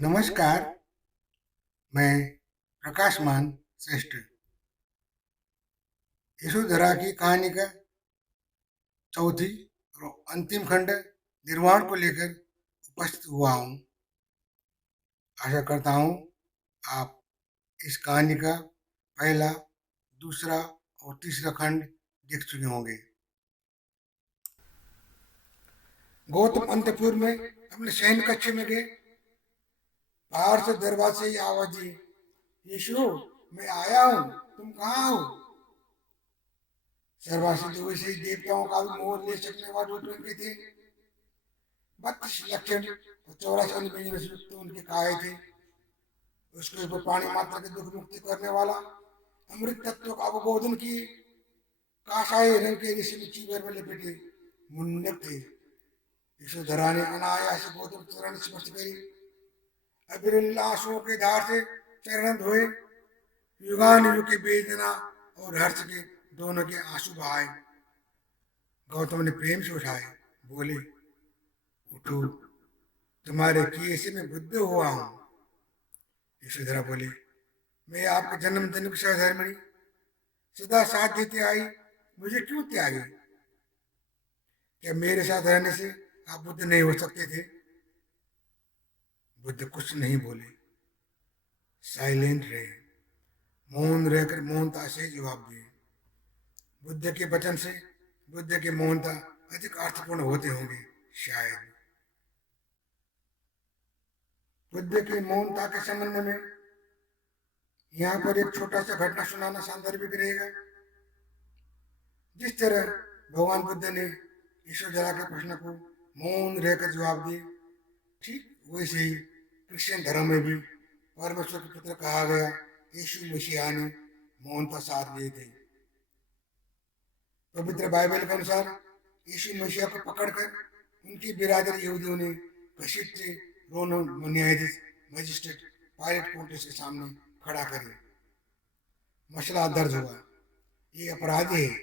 नमस्कार। मैं प्रकाशमान श्रेष्ठ यशोधरा की कहानी का चौथी और अंतिम खंड निर्वाण को लेकर उपस्थित हुआ हूँ। आशा करता हूँ आप इस कहानी का पहला, दूसरा और तीसरा खंड देख चुके होंगे। गौतम अंतपुर में अपने शयन कक्ष में गए। बाहर से दरवाजे से ही आवाज दी, यशो, मैं आया हूँ, तुम कहाँ हो? सर्वासित हुए से देवताओं का भी मोह ले सकने वाले उनके थे। 32 लक्षण और 84 बीज में से युक्त उनके काये थे। उसके ऊपर प्राणी मात्र के दुख मुक्ति करने वाला अमृत तत्व का अवबोधन किए। काशाय रंग के ऋषि चीवर में लपेटे मुंडक थे। यशोधरा ने अनायास गौतम चरण स्पर्श करी। अविरल आंसुओं के धार से चरण धोए। युगान युग की वेदना और हर्ष के दोनों के आंसू बहाए। गौतम ने प्रेम से उठाए, बोले, उठो, तुम्हारे किए से मैं बुद्ध हुआ हूँ। यशोधरा बोले, मैं आपके जन्म जन्म की सहधर्मिणी, सदा साथ देते आई, मुझे क्यों त्यागे? क्या मेरे साथ रहने से आप बुद्ध नहीं हो सकते थे? बुद्ध कुछ नहीं बोले, साइलेंट रहे, मौन रहकर मौनता से जवाब दिए। बुद्ध के वचन से बुद्ध के मौनता अधिक अर्थपूर्ण होते होंगे शायद। बुद्ध की मौनता के संबंध में यहाँ पर एक छोटा सा घटना सुनाना सांदर्भिक रहेगा। जिस तरह भगवान बुद्ध ने यशोधरा के प्रश्न को मौन रहकर जवाब दिए, ठीक वैसे ही क्रिश्चियन धर्म में भी परमेश्वर के पुत्र कहा गया यीशु मसीह ने मौनता साध लिए थे। पवित्र बाइबल के अनुसार यीशु मसीह को पकड़कर उनकी बिरादरी यहूदियों ने घसीट से रोमन न्यायाधीश मजिस्ट्रेट पायलट पोंटियस के सामने खड़ा करे। मसला दर्ज हुआ, ये अपराधी है,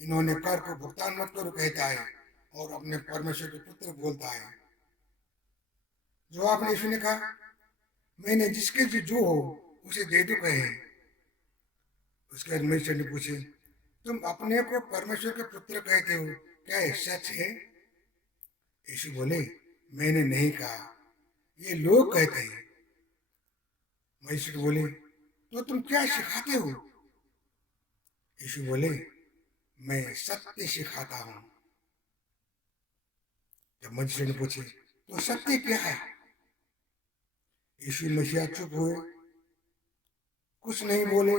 इन्होंने कर को भुगतान मत करो कहता है और अपने परमेश्वर के पुत्र बोलता है। जवाब में यीशु ने कहा, मैंने जिसके जो हो उसे दे दो कहे। उसके बाद मजिस्ट्रेट ने पूछे, तुम अपने को परमेश्वर के पुत्र कहते हो, क्या ये सच है? यीशु बोले, मैंने नहीं कहा, ये लोग कहते हैं। मजिस्ट्रेट बोले, तो तुम क्या सिखाते हो? यीशु बोले, मैं सत्य सिखाता हूं। जब मजिस्ट्रेट ने पूछे, तो सत्य क्या है? यीशु मसीहा चुप हुए, कुछ नहीं बोले।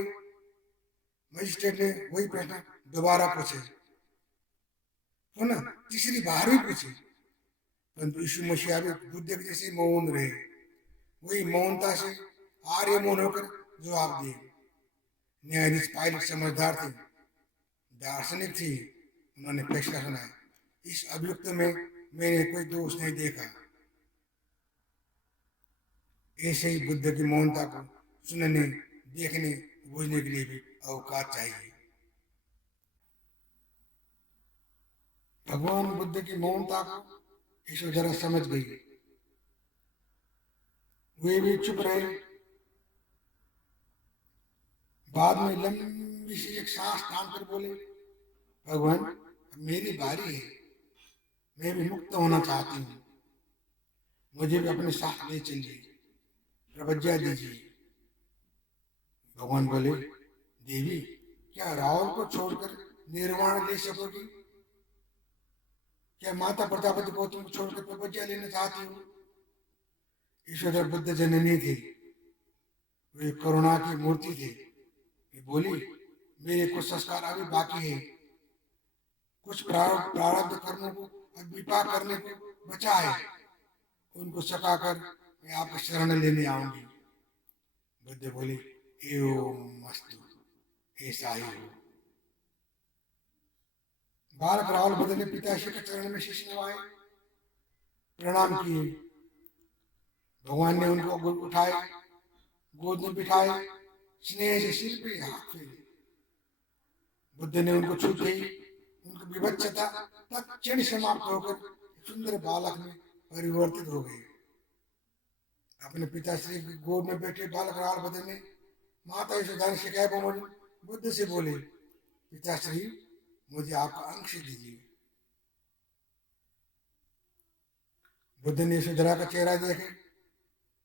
मजिस्ट्रेट ने वही प्रश्न दोबारा पूछे, पुनः तीसरी बार भी पूछे, परंतु यीशु मसीहा भी बुद्ध के जैसे मौन रहे। वही मौनता से आर्य मौन होकर जवाब दिए। न्यायाधीश पायलट समझदार थे, दार्शनिक थी, उन्होंने फैसला सुनाया, इस अभियुक्त में मैंने कोई दोष नहीं देखा। ऐसे ही बुद्ध की मौनता को सुनने, देखने, बूझने के लिए भी अवकाश चाहिए। भगवान बुद्ध की मौनता को यशोधरा समझ गई। वे भी चुप रहे। बाद में लंबी सी एक सांस तानकर बोले, भगवान, अब मेरी बारी है, मैं भी मुक्त होना चाहती हूँ, मुझे भी अपने साथ ले चलिए, प्रवज्ञा दीजिए। भगवान बोले, देवी, क्या रावण को छोड़कर निर्वाण ले सकोगी? क्या माता प्रजापति को तुम छोड़कर प्रवज्ञा लेना चाहती हो? ईश्वर बुद्ध जननी थी, वे करुणा की मूर्ति थे। वे बोली, मेरे कुछ संस्कार अभी बाकी है, कुछ प्रारब्ध कर्मों को विपाक करने को बचा है, उनको सकाकर मैं आपके शरण लेने आऊंगी। बुद्ध बोले, एवं मस्तु, ऐसा ही हो। बालक राहुल बुद्ध ने पिताश्री के चरण में शीश नवाए, प्रणाम किए। भगवान ने उनको उठाए, गोद में बिठाए, स्नेह से सिर पे हाथ फेरे। बुद्ध ने उनको छूते ही उनकी विभत्सता तत्क्षण समाप्त होकर सुंदर बालक में परिवर्तित हो गए। अपने पिताश्री की गोद में बैठे बालक रालभद्र ने माता यशोदा ने शिकायत बुद्ध से बोले, पिताश्री मुझे आपका अंश दीजिए। बुद्ध ने यशोधरा का चेहरा देखे,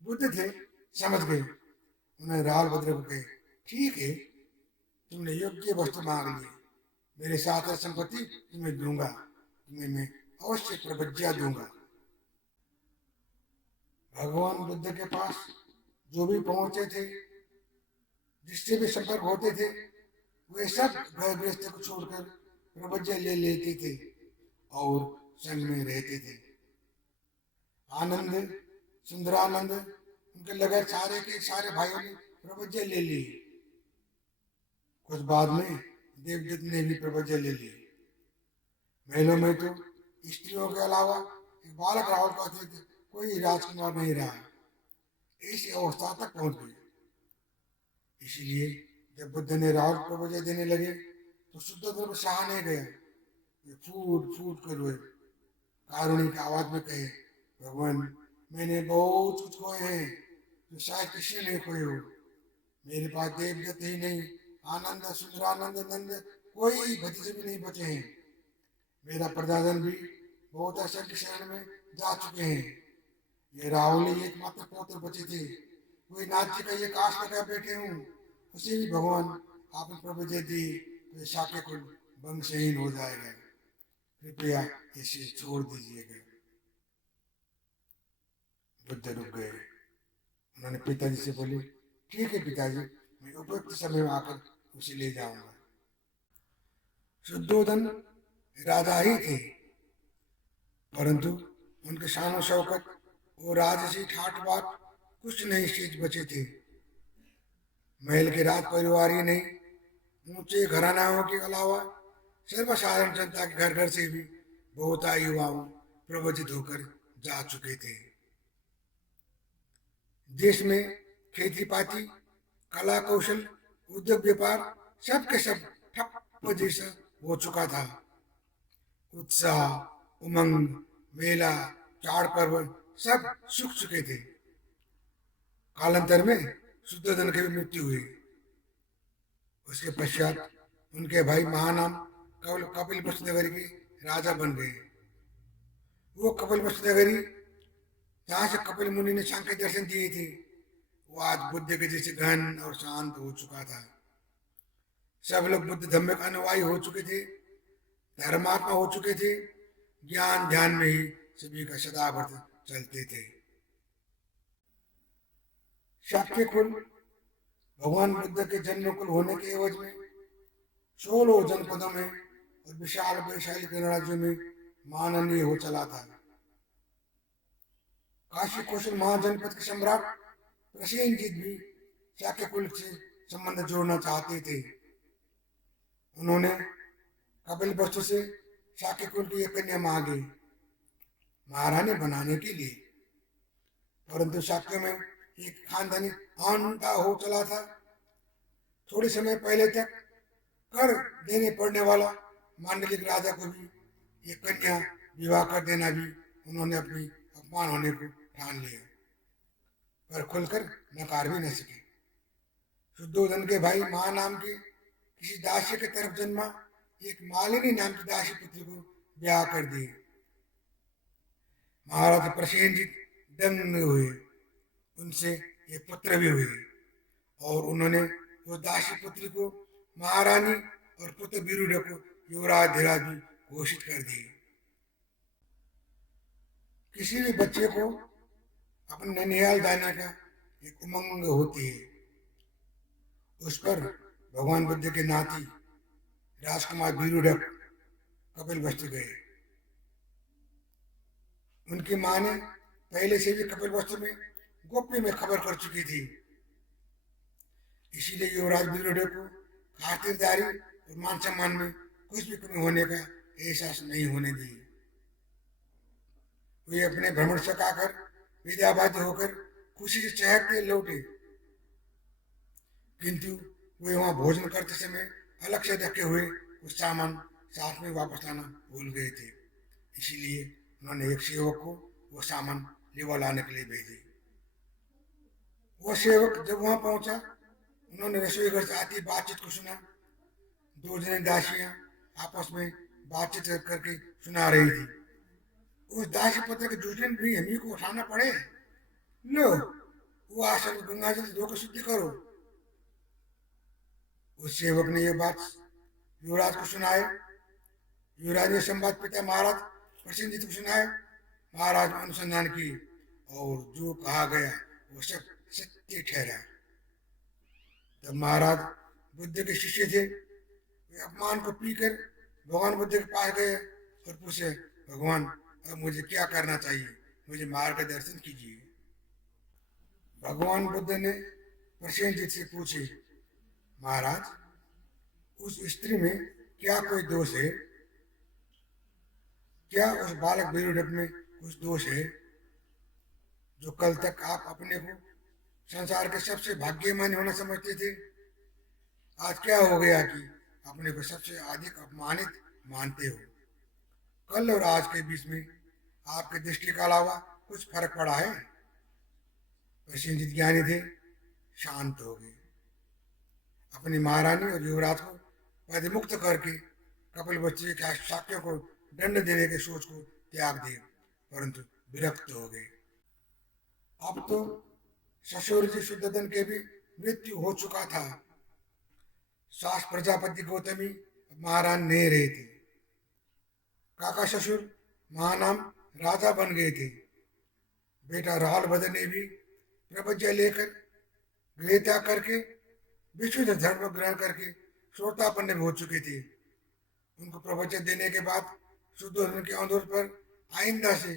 बुद्ध थे, समझ गए। उन्होंने रालभद्र को कहे, ठीक है, तुमने योग्य वस्तु मांग ली, मेरे साथ संपत्ति तुम्हें दूंगा, तुम्हें मैं अवश्य प्रबज्जा दूंगा। भगवान बुद्ध के पास जो भी पहुंचे थे, जिससे भी संपर्क होते थे, वे सब घर गृहस्थ को छोड़कर प्रबज्जा ले लेते थे और संग में रहते थे। आनंद, सुंदरानंद, उनके लगे सारे के सारे भाइयों ने प्रबज्जा ले ली। कुछ बाद में देवदत्त ने भी प्रबज्जा ले ली। महलों में तो स्त्रियों के अलावा एक बालक राहुल कहते थे, कोई राजकुमार नहीं रहा। इस अवस्था तक पहुंच गई। इसलिए जब बुद्ध ने राहुल प्रबज्जा देने लगे तो शुद्धोधन को सहा नहीं गया। ये फूट फूट कर रोए, कारुणिक आवाज में कहे, भगवान मैंने बहुत कुछ खोए हैं जो शायद किसी ने खोए हो। मेरे पास देवदत्त ही नहीं, आनंद, सुंदरानंद, नंद कोई भतीजे भी नहीं बचे हैं। मेरा प्रदादन भी बहुत असंख्य शरण में जा चुके हैं। ये राहुल ही एकमात्र पौत्र बचे थे। कोई नाट्य का ये काश लगा बैठे हूँ, उसे भी भगवान आपने प्रबज्जा दी तो शाक्य कुल वंशहीन हो जाएगा। कृपया इसे छोड़ दीजिएगा। बुद्ध रुक गए। उन्होंने पिताजी से बोले, ठीक है पिताजी, मैं उपयुक्त समय में आकर उसे ले जाऊंगा। शुद्धोधन राजा ही थे, परंतु उनके शान शौकत और राजसी ठाट बाट कुछ नहीं शेष बचे थे। महल के राज परिवार ही नहीं, ऊंचे घरानाओं के अलावा सर्वसाधारण जनता के घर घर से भी बहुत युवाओं प्रवचित होकर जा चुके थे। देश में खेती पाती, कला कौशल, उद्योग व्यापार सब के सब ठप जैसा हो चुका था। उत्साह, उमंग, मेला, चाड़ पर्व सब सूख चुके थे। कालांतर में शुद्धोधन की भी मृत्यु हुई। उसके पश्चात उनके भाई महानाम कपिल वस्तुनगरी के राजा बन गए। वो कपिल वस्तुनगरी जहाँ से कपिल मुनि ने सांख्य दर्शन दिए थे, वो आज बुद्ध के जैसे घन और शांत हो चुका था। सब लोग बुद्ध धर्म के अनुयायी हो चुके थे, धर्मात्मा हो चुके थे। ज्ञान ध्यान में ही सभी का सदाव्रत चलते थे। शाक्य कुल भगवान बुद्ध के जन्म कुल होने के एवज में 16 जनपदों में और विशाल वैशाली गणराज्यों में माननीय हो चला था। काशी कौशल महाजनपद के सम्राट प्रसेनजीत भी शाक्य कुल से संबंध जोड़ना चाहते थे। उन्होंने कपिल वस्तु से शाक्य कुल की एक कन्या मांगी महारानी बनाने के लिए, परंतु शाक्य में एक खानदानी अहंता हो चला था। थोड़े समय पहले तक कर देने पड़ने वाला मांडलिक राजा को भी एक कन्या विवाह कर देना भी उन्होंने अपनी अपमान होने को ठान लिया, पर खुलकर नकार भी न सके। शुद्धोधन के भाई महानाम के किसी दासी के तरफ जन्मा एक मालिनी नाम की दासी पुत्री को ब्याह कर दिए। महाराज प्रसेनजीत दंग हुए, उनसे एक पुत्र भी हुए और उन्होंने वो दासी पुत्री को महारानी और पुत्र विरुद्ध को युवराज धीराज भी घोषित कर दिए। किसी भी बच्चे को अपने ननिहाल जाने का एक उमंग होती है। उस पर भगवान बुद्ध के नाती राजकुमार वीरुडक कपिल वस्तु गए। उनकी मां ने पहले से भी कपिल वस्तु में गोप्य में खबर कर चुकी थी, इसीलिए युवराज वीरुडक को खातिरदारी और मान सम्मान में कुछ भी कमी होने का एहसास नहीं होने दी। वे अपने भ्रमण से आकर विद्याबाध्य होकर खुशी से चहकते लौटे, किंतु वे वहां भोजन करते समय अलग से रखे हुए कुछ सामान साथ में वापस लाना भूल गए थे। इसीलिए उन्होंने एक सेवक को वो सामान लेवा लाने के लिए भेजे। वो सेवक जब वहां पहुंचा, उन्होंने रसोई घर से आती बातचीत को सुना। दो जने दासियां आपस में बातचीत करके सुना रही थी। उस दासी पत्र के दूसरे दिन भी हमी को उठाना पड़े। लो, वो आसन को गंगा जल से धोकर शुद्धि करो। उस सेवक ने यह बात युवराज को सुनाए। युवराज ने संवाद पिता महाराज प्रसेनजीत को सुनाए। महाराज ने अनुसंधान की और जो कहा गया वो सब सत्य ठहरा। तब महाराज बुद्ध के शिष्य थे, वे अपमान को पीकर भगवान बुद्ध के पास गए और पूछे, भगवान अब मुझे क्या करना चाहिए, मुझे मार्गदर्शन कीजिए। भगवान बुद्ध ने प्रसेनजीत से पूछे, महाराज उस स्त्री में क्या कोई दोष है? क्या उस बालक बेरुडक में कुछ दोष है? जो कल तक आप अपने को संसार के सबसे भाग्यमान होना समझते थे, आज क्या हो गया कि अपने को सबसे अधिक अपमानित मानते हो? कल और आज के बीच में आपके दृष्टि के अलावा कुछ फर्क पड़ा है? प्रसेनजीत ज्ञानी थे, शांत हो गए। अपनी महारानी और युवराज को पदमुक्त करके कपिलवस्तु के शाक्यों को दंड देने के सोच को त्याग दिए, परंतु विरक्त हो गए। अब तो ससुर जी शुद्धोधन के भी मृत्यु हो चुका था। सास प्रजापति गौतमी महारानी नहीं रहे थे। काका ससुर महानाम राजा बन गए थे। बेटा राहुल भद्र ने भी प्रपंच लेकर गृहत्याग करके विशुद्ध धर्म ग्रहण करके श्रोतापन्न हो चुके थे। उनको प्रवचन देने के बाद शुद्धोधन के अनुरोध पर आइंदा से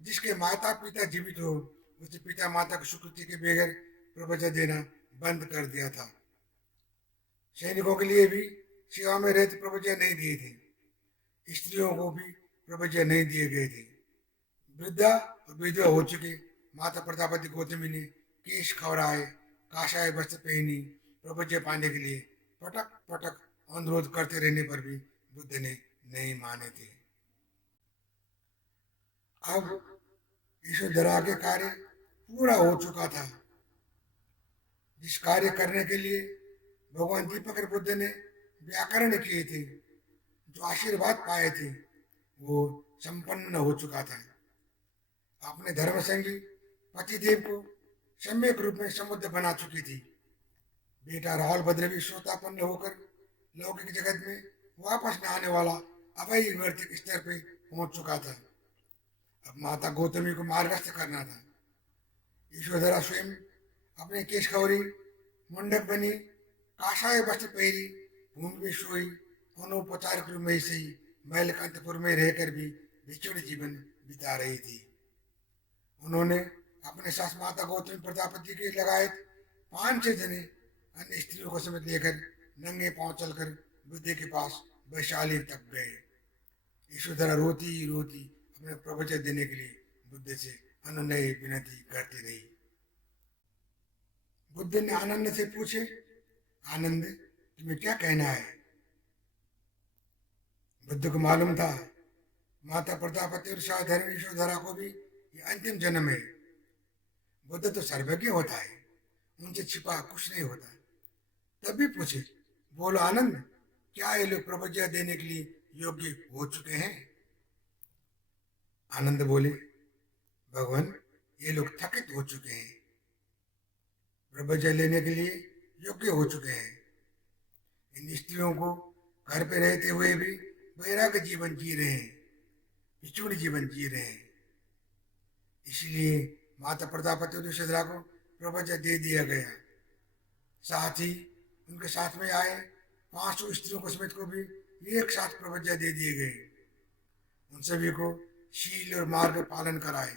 जिसके माता पिता जीवित हो, उसके पिता माता की स्वीकृति के बगैर प्रवचन देना बंद कर दिया था। सैनिकों के लिए भी सेवा में रहते प्रवचन नहीं दिए थे। स्त्रियों को भी प्रवचन नहीं दिए गए थे। वृद्धा और विधवा हो चुके माता प्रजापति गौतमी ने केश खवराए, काशाय वस्त्र पहनी, प्रवचन पाने के लिए पटक पटक अनुरोध करते रहने पर भी बुद्ध ने नहीं माने थे। अब यशोधरा के कार्य पूरा हो चुका था। जिस कार्य करने के लिए भगवान दीपकर बुद्ध ने व्याकरण किए थे, जो आशीर्वाद पाए थे, वो संपन्न हो चुका था। अपने धर्मसंगी पतिदेव को सम्यक रूप में समुद्र बना चुकी थी। बेटा राहुल भद्र भी श्रोतापन्न होकर लौकिक जगत में वापस न आने वाला अवैवर्तिक स्तर पे पहुंच चुका था। अब माता गौतमी को मार्गस्थ करना था। यशोधरा स्वयं अपने केश खवरी, मुंडक बनी, काशाय वस्त्र पहरी, भूमि में सोई, अनौपचारिक रूप में से ही मैलकांतपुर में रहकर भी विचुड़ जीवन बिता रही थी। उन्होंने अपने सास माता गौतमी प्रजापति के लगायत 5-6 जने अन्य स्त्रियों को समेत लेकर नंगे पांव चलकर बुद्ध के पास वैशाली तक गए। यशोधरा रोती रोती अपने प्रवचन देने के लिए बुद्ध से अनुनय विनती करती रही। बुद्ध ने आनंद से पूछे, आनंद तुम्हें क्या कहना है? बुद्ध को मालूम था माता प्रजापति और साधर्म यशोधरा को भी ये अंतिम जन्म है। बुद्ध तो सर्वज्ञ होता है, उनसे छिपा कुछ नहीं होता। तब भी पूछे, बोलो आनंद, क्या ये लोग प्रवज्ञा देने के लिए योग्य हो चुके हैं? आनंद बोले, भगवान ये लोग थकित हो चुके हैं, प्रवज्ञा लेने के लिए योग्य हो चुके हैं। इन स्त्रियों को घर पे रहते हुए भी वैराग्य जीवन जी रहे हैं, विचूर्ण जीवन जी रहे हैं। इसलिए माता प्रजापति और यशोधरा को प्रवज्ञा दे दिया गया। साथ ही उनके साथ में आए 500 स्त्रियों को समेत को भी एक साथ प्रवज्ञा दे दिए गए। उन सभी को शील और मार्ग पालन कराए।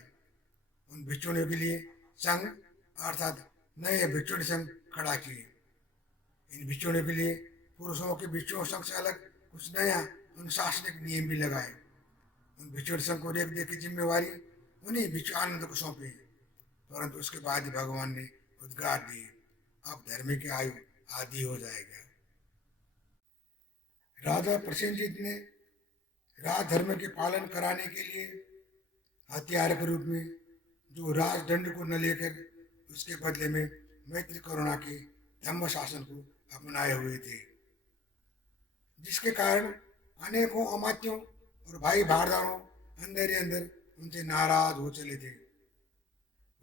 उन भिक्षुणियों के लिए संघ अर्थात नए भिक्षुणी संघ खड़ा किए। इन भिक्षुणियों के लिए पुरुषों के भिक्षुओं संघ से अलग कुछ नया अनुशासनिक नियम भी लगाए। उन भिक्षुणी संघ को रेख दे की जिम्मेवारी उन्हीं भिक्षु आनंद को सौंपी। परंतु उसके बाद ही भगवान ने उद्गार दिए, अब धर्म की आयु आदि हो जाएगा। राजा प्रसेनजीत ने राजधर्म के पालन कराने के लिए हथियार के रूप में जो राजदंड को न लेकर उसके बदले में मैत्री करुणा के धम्म शासन को अपनाए हुए थे, जिसके कारण अनेकों अमात्यों और भाई भारदारों अंदर ही अंदर उनसे नाराज हो चले थे।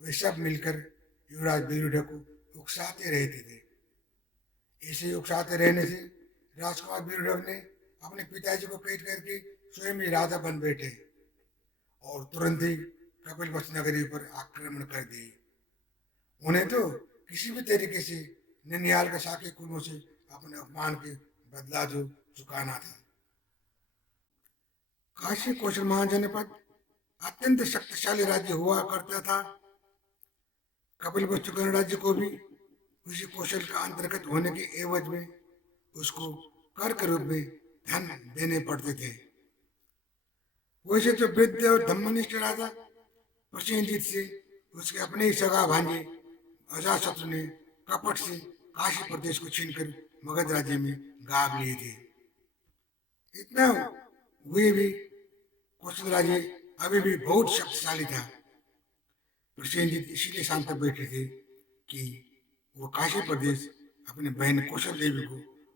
वे सब मिलकर युवराज बीरूडा को उकसाते रहते थे। इसे उकसाते रहने से राजकुमार बीरूडक ने अपने पिताजी को कैद करके स्वयं ही राजा बन बैठे और तुरंत ही कपिलवस्तु नगरी पर आक्रमण कर दिए। उन्हें तो किसी भी तरीके से ननिहाल के शाक्य कुलों से अपने अपमान के बदला जो चुकाना था। काशी कौशल महाजनपद अत्यंत शक्तिशाली राज्य हुआ करता था। कपिलवस्तु गणराज्य को भी उसी कौशल का अंतर्गत होने के एवज में उसको कर के रूप में धन देने पड़ते थे। वैसे तो वृद्ध और धर्मनिष्ठ राजा प्रसेनजीत से उसके अपने ही सगा भांजे अजातशत्रु ने कपट से काशी प्रदेश को छीनकर मगध राज्य में गाड़ लिए थे। इतना हुए भी कौशल राज्य अभी भी बहुत शक्तिशाली था। प्रसेनजीत इसीलिए शांत बैठे थे कि वो काशी प्रदेश अपने बहन कौशल देवी को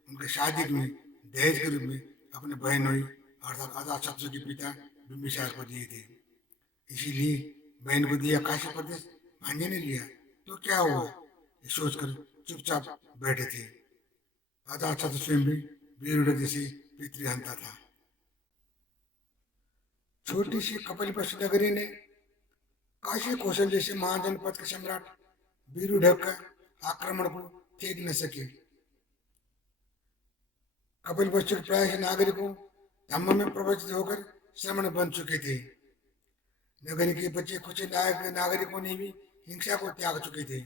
उनके शादी में दहेज के रूप में अपने बहन हुई अर्थात अजातशत्रु के पिता बिंबिसार को दिए थे। इसीलिए बहन को दिया काशी प्रदेश, भांजे ने लिया तो क्या हुआ, ये सोचकर चुपचाप बैठे थे। अजातशत्रु स्वयं भी बीरूडक जैसे पितृहंता था। छोटी सी कपिलवस्तु नगरी ने काशी कौशल जैसे महाजनपद के सम्राट बीरूडक का आक्रमण को फेंक न सके। कपिलवस्तु के प्राय नागरिकों धम्म में प्रवचित होकर श्रमण बन चुके थे। नगरी के बच्चे कुछ नागरिकों ने भी हिंसा को त्याग चुके थे।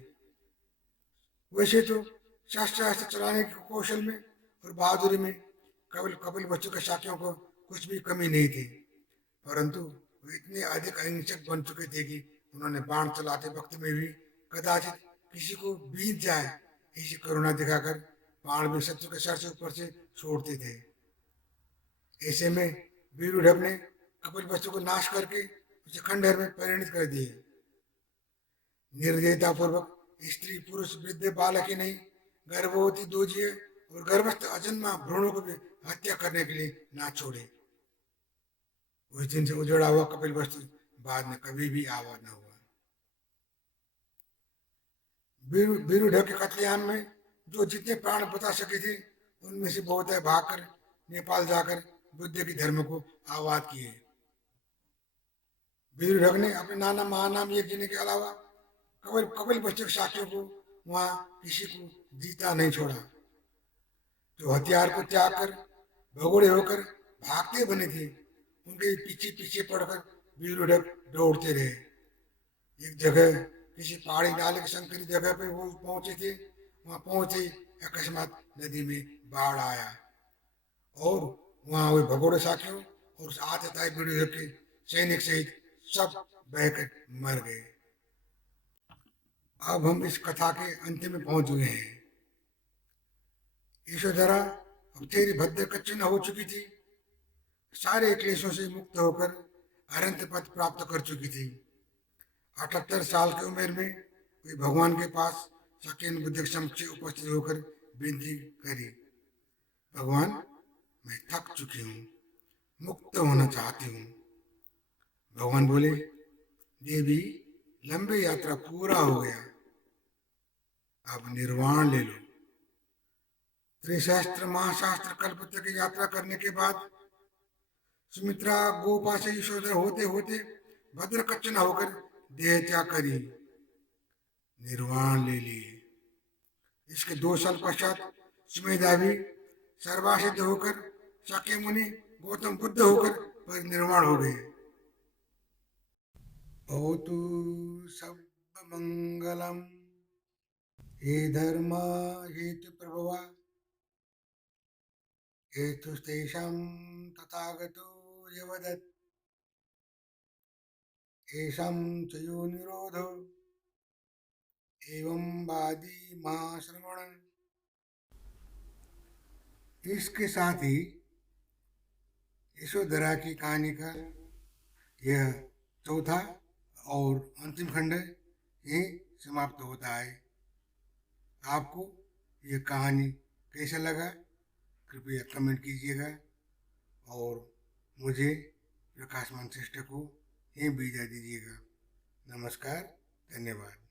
वैसे तो शस्त्र चलाने के कौशल में और बहादुरी में कपिलवस्तु के शाक्यों को कुछ भी कमी नहीं थी, परंतु वे इतने अधिक अहिंसक बन चुके थे कि उन्होंने बाण चलाते वक्त में भी कदाचित किसी को बीत जाए ऐसी करुणा दिखाकर बाण भी शत्रु के सर से ऊपर से छोड़ते थे। ऐसे में बीरूडक ने कपिलवस्तु को नाश करके उसे खंडहर में परिणत कर दिए। निर्दयता पूर्वक स्त्री पुरुष वृद्ध बालक ही नहीं, गर्भवती दोजिए और गर्भस्थ अजन्मा भ्रूणों को भी हत्या करने के लिए ना छोड़े। उस दिन से उजड़ा हुआ कपिलवस्तु बाद में कभी भी आबाद न हुआ। बीरूडक के कत्लेआम में जो जितने प्राण बचा सके थे उनमें से बहुत है भागकर नेपाल जाकर बुद्ध के धर्म को आबाद किए। बीरूडक ने अपने नाना महानाम यज्ञ के अलावा कपिलवस्तु के शाक्यों को वहां किसी को जीता नहीं छोड़ा। जो हथियार को त्याग कर भगोड़े होकर भागते बने थे उनके पीछे पीछे पड़कर बीरूडक दौड़ते रहे। एक जगह किसी पहाड़ी नाले की संकरी जगह पे वो पहुंचे थे। वहां पहुंचे अकस्मात नदी में बाढ़ आया और वहां हुए भगोड़े साथियों और आतताई बीरूडक के सैनिक सहित सब बहकर मर गए। अब हम इस कथा के अंत में पहुंच गए हैं। यशोधरा अब तेरी भद्र कच्चन हो चुकी थी, सारे क्लेशों से मुक्त होकर अनंत पद प्राप्त कर चुकी थी। 78 साल की उम्र में वे भगवान के पास सकीन बुद्ध के समक्ष उपस्थित होकर विनती करी, भगवान मैं थक चुकी हूँ, मुक्त होना चाहती हूँ। भगवान बोले, देवी लंबी यात्रा पूरा हो गया, अब निर्वाण ले लो। त्रिशास्त्र महाशास्त्र कल्प तक की यात्रा करने के बाद सुमित्रा गोपा से यशोधर होते होते भद्र कच्चन होकर देह त्याग करी, निर्वाण ले लिए। इसके 2 साल पश्चात सुमेधा भी सर्वासिद्ध होकर शाक्य मुनि गौतम बुद्ध होकर परिनिर्वाण हो गए। भवतु सब मंगलम। हे धर्म हेतु प्रभवा हेतुस्तेषां तथागतो यवदत् येषां च यो निरोधो एवं वादी महाश्रवण। इसके साथ ही यशोधरा की कहानी का यह चौथा और अंतिम खंड ये समाप्त होता है। आपको ये कहानी कैसा लगा कृपया कमेंट कीजिएगा और मुझे प्रकाशमान श्रेष्ठ को यहीं विदा दीजिएगा। नमस्कार, धन्यवाद।